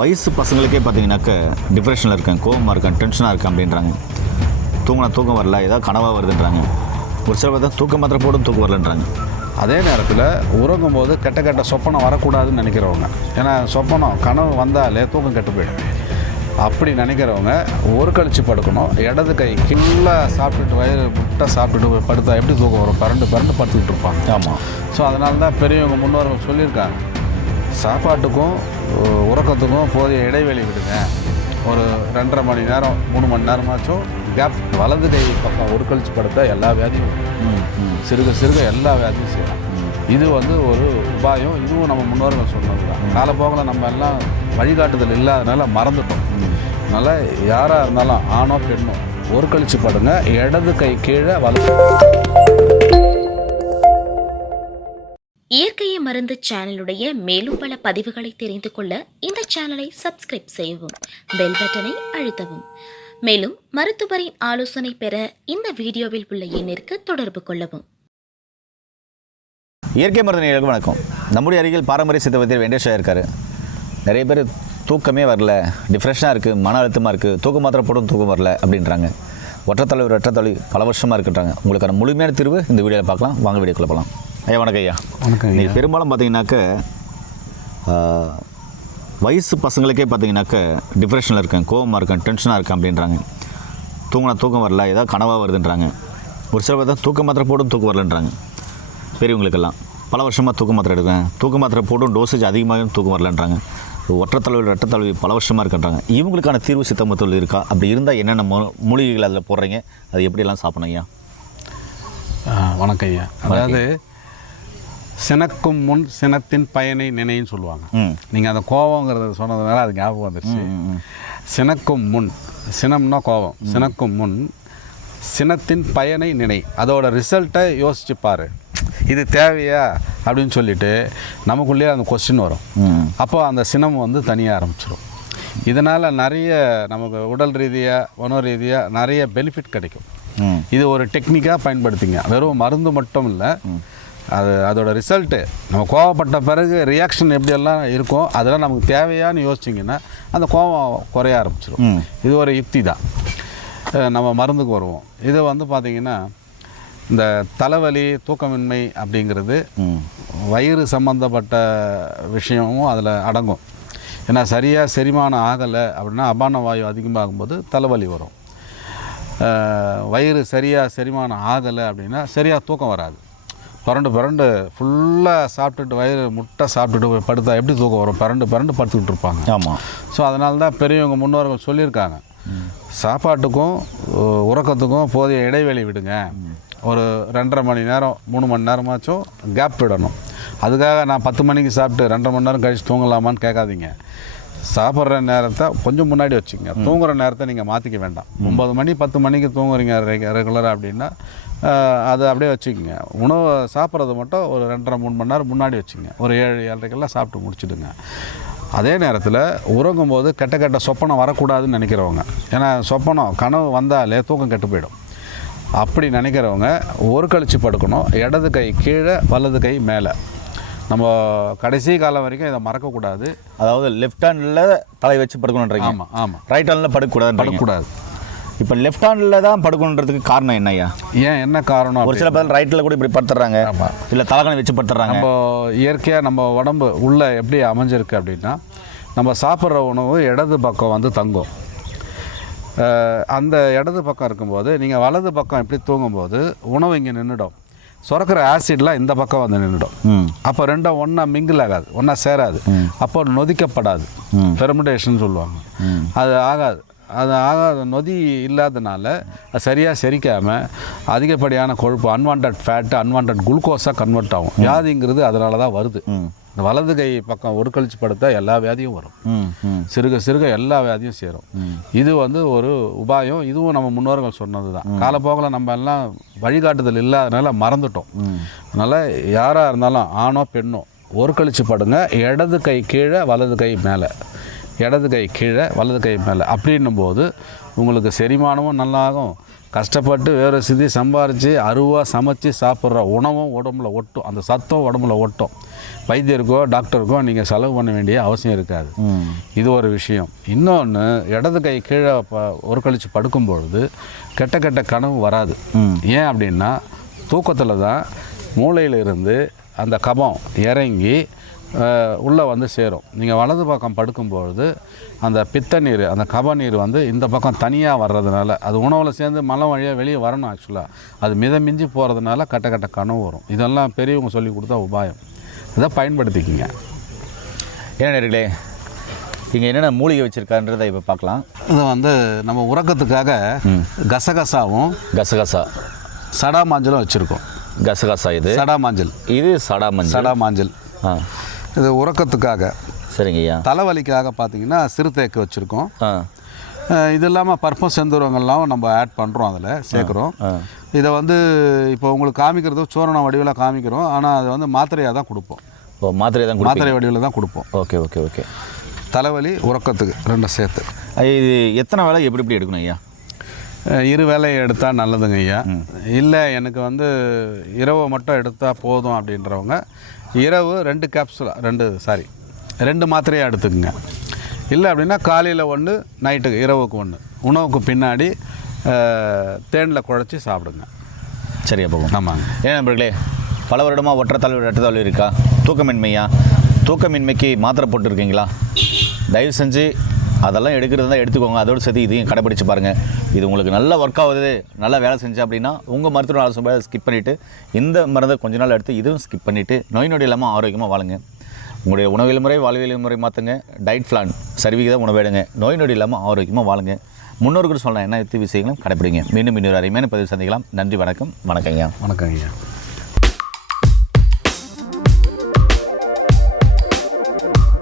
வயசு பசங்களுக்கே பார்த்தீங்கன்னாக்க டிப்ரெஷனில் இருக்கேன், கோவமாக இருக்கேன், டென்ஷனாக இருக்கேன் அப்படின்றாங்க. தூக்கம் வரல, ஏதாவது கனவாக வருதுன்றாங்க. ஒரு சில பார்த்தா தூக்க மாத்திரை போடும் தூக்கம் வரலன்றாங்க. அதே நேரத்தில் உறங்கும் போது கெட்ட சொப்பனம் வரக்கூடாதுன்னு நினைக்கிறவங்க, ஏன்னா சொப்பனம் கனவு வந்தாலே தூக்கம் கெட்டு போயிடும். அப்படி நினைக்கிறவங்க ஒரு கழிச்சு படுக்கணும். இடது கை கீழே சாப்பிட்டுட்டு வயிறு முட்டை சாப்பிட்டுட்டு படுத்தா எப்படி தூக்கம் வரும்? பரண்டு படுத்துக்கிட்டு இருப்பாங்க. ஆமாம். ஸோ அதனால தான் பெரியவங்க முன்னோர்கள் சொல்லியிருக்காங்க, சாப்பாட்டுக்கும் உறக்கத்துக்கும் போதிய இடைவெளி விடுங்க. ஒரு 2.5 மணி நேரம் 3 மணி நேரமாச்சும் கேப். வலது கை பக்கம் ஒரு கழிச்சு படுத்தா எல்லா வியாதியும் சிறுக எல்லா வியாதியும் செய்யலாம். இது ஒரு உபாயம். இதுவும் நம்ம முன்னோர்கள் சொன்னது தான். காலப்போக்கில் நம்ம எல்லாம் வழிகாட்டுதல் இல்லாதனால மறந்துட்டோம். அதனால் யாராக இருந்தாலும் ஆணோ பெண்ணோ ஒரு கழிச்சு படுங்க. இடது கை கீழே வலது. இயற்கையை மருந்து சேனலுடைய மேலும் பல பதிவுகளை தெரிந்து கொள்ள இந்த சேனலை சப்ஸ்கிரைப் செய்யவும், பெல் பட்டனை அழுத்தவும். மேலும் மருத்துவரின் ஆலோசனை பெற இந்த வீடியோவில் உள்ள எண்ணிற்கு தொடர்பு கொள்ளவும். இயற்கை மருந்து நேயர்களுக்கு வணக்கம். நம்முடைய அருகில் பாரம்பரிய சித்த வைத்தியர் வெங்கடேஷா இருக்கார். நிறைய பேர் தூக்கமே வரல, டிப்ரெஷனாக இருக்குது, மன அழுத்தமாக இருக்குது, தூக்க மாத்திரை போடும் தூக்கம் வரல அப்படின்றாங்க. ஒற்றத்தலை பல வருஷமாக இருக்குன்றாங்க. உங்களுக்கான முழுமையான தீர்வு இந்த வீடியோவில் பார்க்கலாம். வாங்க வீடியோக்குள்ள போகலாம். ஐயா வணக்கம். ஐயா வணக்கம். நீங்கள் பெரும்பாலும் பார்த்தீங்கன்னாக்க வயசு பசங்களுக்கே பார்த்தீங்கன்னாக்க டிப்ரெஷனில் இருக்கேன், கோவமாக இருக்கேன், டென்ஷனாக இருக்கேன் அப்படின்றாங்க. தூக்கம் வரல, ஏதாவது கனவாக வருதுன்றாங்க. ஒரு சில பார்த்தா தூக்க மாத்திரை போடும் தூக்கம் வரலன்றாங்க. பெரியவங்களுக்கெல்லாம் பல வருஷமாக தூக்க மாத்திரை எடுக்கேன், தூக்க மாத்திரை போட்டும் டோசேஜ் அதிகமாகவும் தூக்கம் வரலன்றாங்க. ஒற்றத்தலைவலி ரத்தத்தலைவலி பல வருஷமாக இருக்குன்றாங்க. இவங்களுக்கான தீர்வு சித்த மருத்துவத்தில் இருக்கா? அப்படி இருந்தால் என்னென்ன மூலிகைகள் அதில் போடுறீங்க? அது எப்படியெல்லாம் சாப்பிடணும் ஐயா? வணக்கம் ஐயா. அதாவது சினக்கும் முன் சினத்தின் பயனை நினைன்னு சொல்லுவாங்க. நீங்கள் அந்த கோபங்கிறத சொன்னதுனால அது ஞாபகம் வந்துடுச்சு. சினக்கும் முன், சினம்னா கோபம், சினக்கும் முன் சினத்தின் பயனை நினை. அதோட ரிசல்ட்டை யோசிச்சு பாரு, இது தேவையா அப்படின்னு சொல்லிட்டு நமக்குள்ளேயே அந்த கொஸ்டின் வரும். அப்போ அந்த சினம் தனியாக ஆரம்பிச்சிடும். இதனால் நிறைய நமக்கு உடல் ரீதியாக மனோ ரீதியாக நிறைய பெனிஃபிட் கிடைக்கும். இது ஒரு டெக்னிக்காக பயன்படுத்திங்க. வெறும் மருந்து மட்டும் இல்லை, அதோட ரிசல்ட்டு நம்ம கோவப்பட்ட பிறகு ரியாக்ஷன் எப்படியெல்லாம் இருக்கும் அதெல்லாம் நமக்கு தேவையான்னு யோசிச்சிங்கன்னா அந்த கோபம் குறைய ஆரம்பிச்சிடும். இது ஒரு யுக்தி தான். நம்ம மருந்துக்கு வருவோம். இது பார்த்திங்கன்னா இந்த தலைவலி தூக்கமின்மை அப்படிங்கிறது வயிறு சம்மந்தப்பட்ட விஷயமும் அதில் அடங்கும். ஏன்னா சரியாக செரிமானம் ஆகலை அப்படின்னா அபான வாயு அதிகமாகும்போது தலைவலி வரும். வயிறு சரியாக செரிமானம் ஆகலை அப்படின்னா சரியாக தூக்கம் வராது. பரண்டு ஃபுல்லாக சாப்பிட்டுட்டு வயிறு முட்டை சாப்பிட்டுட்டு படுத்தா எப்படி தூக்கம் வரும்? பரண்டு படுத்துக்கிட்டு இருப்பாங்க. ஆமாம். ஸோ அதனால தான் பெரியவங்க முன்னோர்கள் சொல்லியிருக்காங்க, சாப்பாட்டுக்கும் உறக்கத்துக்கும் போதிய இடைவெளி விடுங்க. ஒரு 2.5 மணி நேரம் 3 மணி நேரமாச்சும் கேப் விடணும். அதுக்காக நான் 10 மணிக்கு சாப்பிட்டு 2.5 மணி நேரம் கழிச்சு தூங்கலாமான்னு கேட்காதீங்க. சாப்பிட்ற நேரத்தை கொஞ்சம் முன்னாடி வச்சுக்கோங்க. தூங்குகிற நேரத்தை நீங்கள் மாற்றிக்க வேண்டாம். 9 மணி 10 மணிக்கு தூங்குறீங்க ரெகுலராக அப்படின்னா அதை அப்படியே வச்சுக்கோங்க. உணவு சாப்பிட்றது மட்டும் ஒரு 2.5-3 மணி நேரம் முன்னாடி வச்சுக்கோங்க. ஒரு 7-7:30 சாப்பிட்டு முடிச்சுடுங்க. அதே நேரத்தில் உறங்கும் போது கெட்ட சொப்பனம் வரக்கூடாதுன்னு நினைக்கிறவங்க, ஏன்னா சொப்பனம் கனவு வந்தாலே தூக்கம் கெட்டு போயிடும். அப்படி நினைக்கிறவங்க ஒரு கழிச்சு படுக்கணும். இடது கை கீழே வலது கை மேலே. நம்ம கடைசி காலம் வரைக்கும் இதை மறக்கக்கூடாது. அதாவது லெஃப்ட் ஹேண்டில் தலை வச்சு படுக்கணுன்றீங்க. ஆமாம். ரைட் ஹேண்டில் படுக்கக்கூடாது. இப்போ லெஃப்ட் ஹேண்டில் தான் படுக்கணுன்றதுக்கு காரணம் என்னய்யா? என்ன காரணம்? ஒரு சில பேர் ரைட்டில் கூட இப்படி படுத்துறாங்க, இல்லை தலைகணை வச்சு படுத்துறாங்க. நம்ம இயற்கையாக நம்ம உடம்பு உள்ளே எப்படி அமைஞ்சிருக்கு அப்படின்னா, நம்ம சாப்பிட்ற உணவு இடது பக்கம் தங்கும். அந்த இடது பக்கம் இருக்கும்போது நீங்கள் வலது பக்கம் எப்படி தூங்கும்போது உணவு இங்கே நின்றுடும். சுரக்கிற ஆசிட்லாம் இந்த பக்கம் நின்றுடும். அப்போ ரெண்டும் ஒன்றா மிங்கிள் ஆகாது, ஒன்றா சேராது. அப்போ நொதிக்கப்படாது, ஃபெர்மெண்டேஷன் சொல்லுவாங்க. அது ஆகாது. நொதி இல்லாதனால சரியாக செரிக்காமல் அதிகப்படியான கொழுப்பு, அன்வான்ட் ஃபேட்டு, அன்வான்ட் குளுக்கோஸாக கன்வெர்ட் ஆகும். வியாதிங்கிறது அதனால தான் வருது. இந்த வலது கை பக்கம் ஒரு கழிச்சு படுத்தா எல்லா வியாதியும் வரும். சிறுக எல்லா வியாதியும் சேரும். இது ஒரு உபாயம். இதுவும் நம்ம முன்னோர்கள் சொன்னது தான். காலப்போக்கில் நம்ம எல்லாம் வழிகாட்டுதல் இல்லாதனால மறந்துட்டோம். அதனால் யாராக இருந்தாலும் ஆணோ பெண்ணோ ஒரு கழிச்சு படுங்க. இடது கை கீழே வலது கை மேலே, இடது கை கீழே வலது கை மேலே அப்படின்னும் போது உங்களுக்கு செரிமானமும் நல்லாகும். கஷ்டப்பட்டு வேறு சிதி சம்பாரித்து அருவாக சமைச்சு சாப்பிட்ற உணவும் உடம்புல ஒட்டும், அந்த சத்தம் உடம்புல ஒட்டும். வைத்தியருக்கோ டாக்டருக்கோ நீங்கள் செலவு பண்ண வேண்டிய அவசியம் இருக்காது. இது ஒரு விஷயம். இன்னொன்று, இடது கை கீழே ஒரு கழித்து படுக்கும்பொழுது கெட்ட கெட்ட கனவு வராது. ஏன் அப்படின்னா தூக்கத்தில் தான் மூளையிலிருந்து அந்த கபம் இறங்கி உள்ளே வந்து சேரும். நீங்கள் வலது பக்கம் படுக்கும்பொழுது அந்த பித்த நீர், அந்த கப நீர் வந்து இந்த பக்கம் தனியாக வர்றதுனால, அது உணவில் சேர்ந்து மலம் வழியாக வெளியே வரணும். ஆக்சுவலாக அது மிதமிஞ்சி போகிறதுனால கட்ட கட்ட கனவு வரும். இதெல்லாம் பெரியவங்க சொல்லி கொடுத்தா உபாயம். இதை பயன்படுத்திக்கிங்க. ஏன்னா நேர்களே, இங்கே என்னென்ன மூலிகை வச்சுருக்கான்றதை இப்போ பார்க்கலாம். இதை வந்து நம்ம உறக்கத்துக்காக கசகசாவும் கசகசா சடாமாஞ்சலும் வச்சுருக்கோம். கசகசா இது சடாமாஞ்சல், இது சடாமஞ்சள். சடாமாஞ்சல் இது உறக்கத்துக்காக. சரிங்க ஐயா. தலைவலிக்காக பார்த்தீங்கன்னா சிறுதேக்கு வச்சுருக்கோம். இது இல்லாமல் பர்பஸ் செந்தூரங்கள்லாம் நம்ம ஆட் பண்ணுறோம், அதில் சேர்க்குறோம். இதை வந்து இப்போ உங்களுக்கு காமிக்கிறது சூரண வடிவில் காமிக்கிறோம், ஆனால் அது வந்து மாத்திரையாக தான் கொடுப்போம். ஓ, மாத்திரை வடிவில் தான் கொடுப்போம். Okay okay okay. தலைவலி உறக்கத்துக்கு ரெண்டும் சேர்த்து. இது எத்தனை வேலை எப்படி எப்படி எடுக்கணும் ஐயா? 2 வேலையை எடுத்தால் நல்லதுங்க ஐயா. இல்லை எனக்கு வந்து இரவு மட்டும் எடுத்தால் போதும் அப்படின்றவங்க இரவு 2 கேப்சூல் 2 மாத்திரையாக எடுத்துக்குங்க. இல்லை அப்படின்னா காலையில் 1, நைட்டுக்கு இரவுக்கு 1, உணவுக்கு பின்னாடி தேனில் குழச்சி சாப்பிடுங்க. சரியா போகும். ஆமாங்க. ஏன் நண்பர்களே, பல வருடமாக ஒற்றைத்தலைவலி ரெட்டத்தலைவலி இருக்கா? தூக்கமின்மையா? தூக்கமின்மைக்கு மாத்திரை போட்டுருக்கீங்களா? தயவு செஞ்சு அதெல்லாம் எடுக்கிறது தான் எடுத்துக்கோங்க. அதோடு சேர்த்து இதையும் கடைப்பிடிச்சு பாருங்கள். இது உங்களுக்கு நல்லா ஒர்க் ஆகுது, நல்லா வேலை செஞ்சு அப்படின்னா உங்கள் மருத்துவ ஆலோசனை ஸ்கிப் பண்ணிவிட்டு இந்த மருந்தை கொஞ்ச நாள் எடுத்து இதுவும் ஸ்கிப் பண்ணிவிட்டு நோய் நொடி இல்லாமல் ஆரோக்கியமாக வாழுங்க. உங்களுடைய உணவியல் முறை, வாழ்வியல் முறை மாற்றுங்க. டயட் பிளான் சரிவிகித உணவு எடுங்க. நோய் நொடி இல்லாமல் ஆரோக்கியமாக வாழுங்க. முன்னோர்கள் சொல்ல என்ன விஷயங்களும் கடைப்பிடிங்க. மீண்டும் இன்னொரு அருமையான பதிவு சந்திக்கலாம். நன்றி, வணக்கம். வணக்கம் ஐயா. வணக்கம் ஐயா.